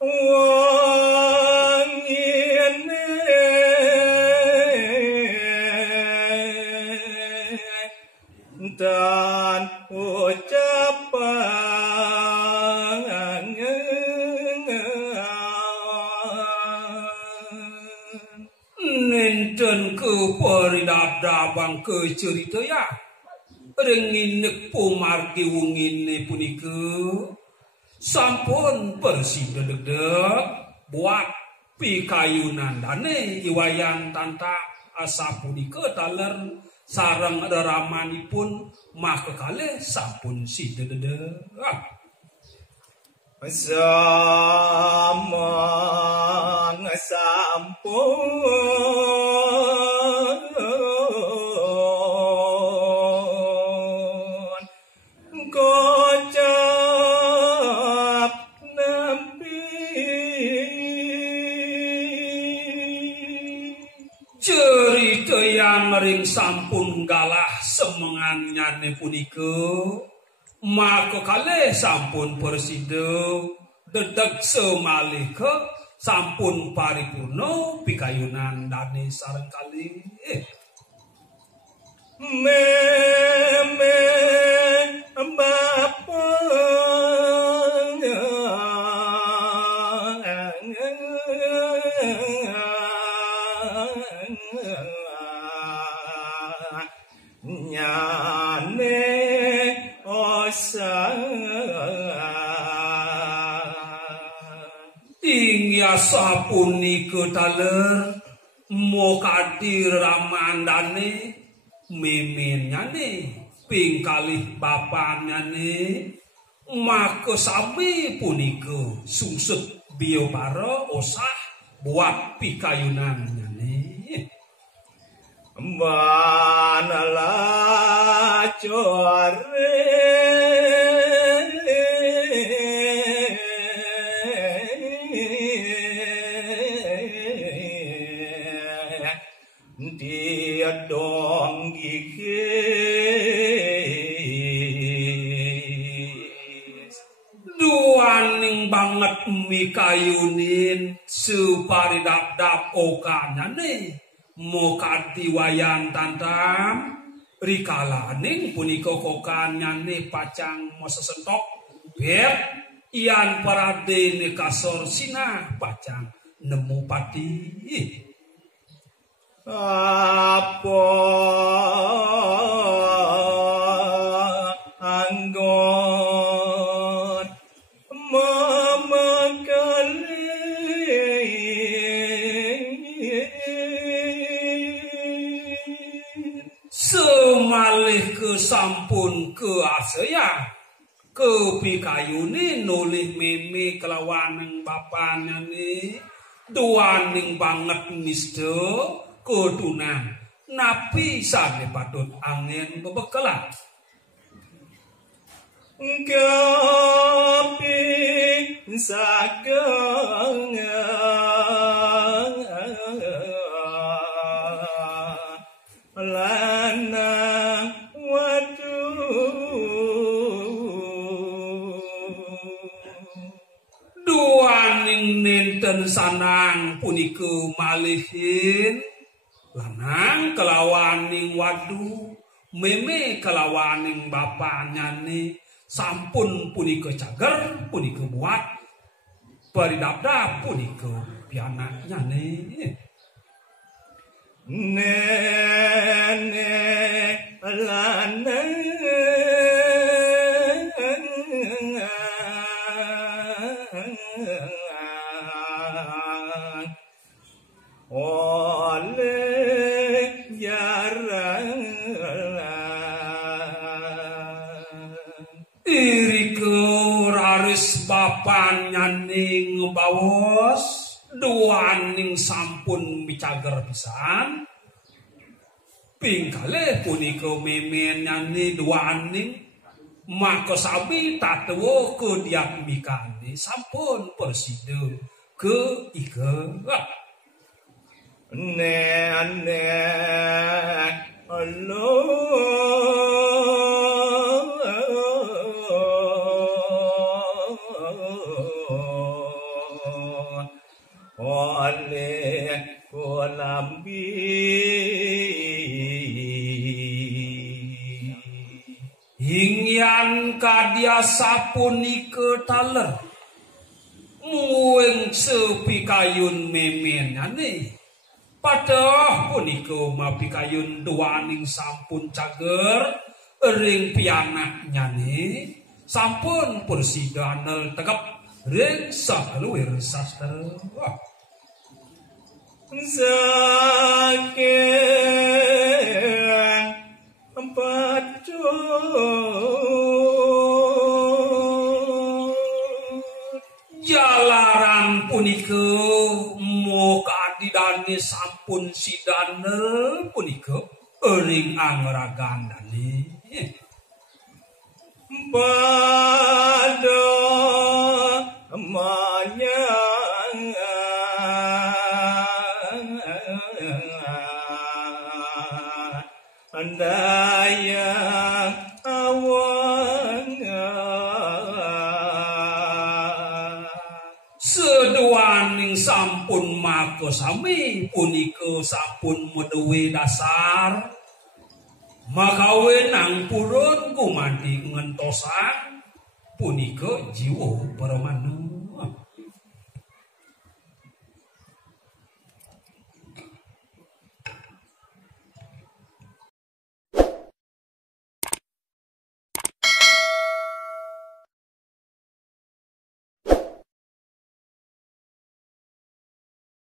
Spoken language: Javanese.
wangine dan ucapan nenten ke paridabdabang ke cerita ya renginek pumargi wungine punika sampun bersih dedeg buat pikayunan dane iwayan tanta asa punika taler sareng deramanipun mah kekalih sampun si dedeg samang sampun kocap nempi cerita yang ring sampun galah semengannyane punika maka kalih sampun persida dedeg semalih ke sampun paripurna pikayunan dane sareng kalih meme bapa nyane tingya sapunika taler mokadir ramandane memenyane ping kalih bapanyane maka sami punika sungsut biobara osah buat pikayunan nyane manala core dia dong gigis duaning banget mikayunin suparidap-dap okanyane mokati wayan tantam rikalaning punika kokanyane pacang mosesentok beb ian paradene kasor sinah pacang nemu pati apa anggon semalih ke sampun ke asya ke pikayune nolih meme kelawaning bapanyane duaning banget nisda kudunan napi sane patut angin bebekalan kapi sageng lanang waduh duaning nenten sanang punika malihin lanang kelawaning wadu meme kelawaning bapanyane sampun punika cager punika buat paridabdap punika pianaknyane nenek lanang oleh jarang iriko raris bapanyane ngebawos duaning sampun micager pisan ping kalih punika memenyane duaning maka sami tatuwa kediak mikane sampun persida ke ika nenek Allah dan kadia sapunika taler mueng sepi kayun memenane pada punika mapi kayun duaning sampun cager ring pianak nyane sampun persidanel tegap ring saluwir sastra saking jalaran punika moka didane sampun sidane punika ering angragandane pada manyang andaya awang seduaning sampun makosami punika sampun medewe dasar makawe nang purun kumandi ngentosan punika jiwa para manuk